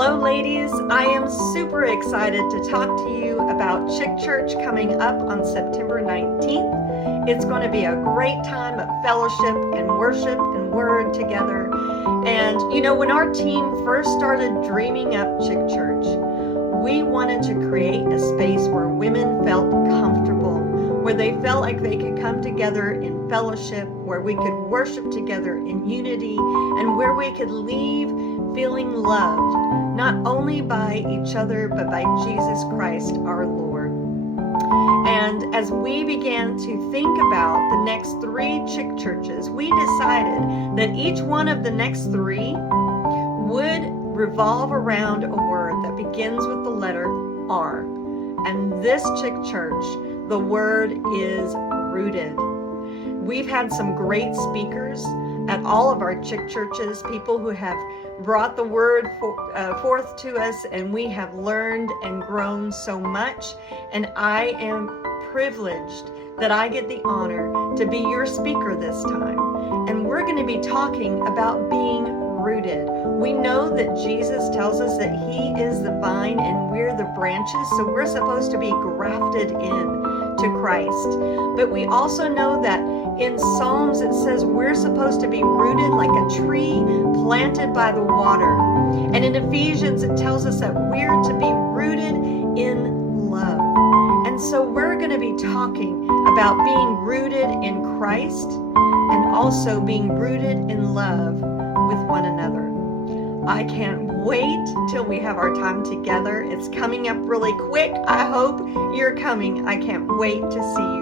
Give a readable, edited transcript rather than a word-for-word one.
Hello ladies, I am super excited to talk to you about Chick Church coming up on September 19th. It's going to be a great time of fellowship and worship and word together. And you know, when our team first started dreaming up Chick Church, we wanted to create a space where women felt comfortable, where they felt like they could come together in fellowship, where we could worship together in unity, and where we could leave feeling loved, not only by each other, but by Jesus Christ our Lord. And as we began to think about the next 3 Chick Churches, we decided that each one of the next 3 would revolve around a word that begins with the letter R. And this Chick Church, the word is rooted. We've had some great speakers at all of our Chick Churches, people who have brought the word forth to us, and we have learned and grown so much. And I am privileged that I get the honor to be your speaker this time. And we're going to be talking about being rooted. We know that Jesus tells us that He is the vine and we're the branches, so we're supposed to be grafted in to Christ. But we also know that in Psalms it says we're supposed to be rooted like a tree planted by the water. And in Ephesians it tells us that we're to be rooted in love. And so we're going to be talking about being rooted in Christ and also being rooted in love with one another. I can't wait till we have our time together. It's coming up really quick. I hope you're coming. I can't wait to see you.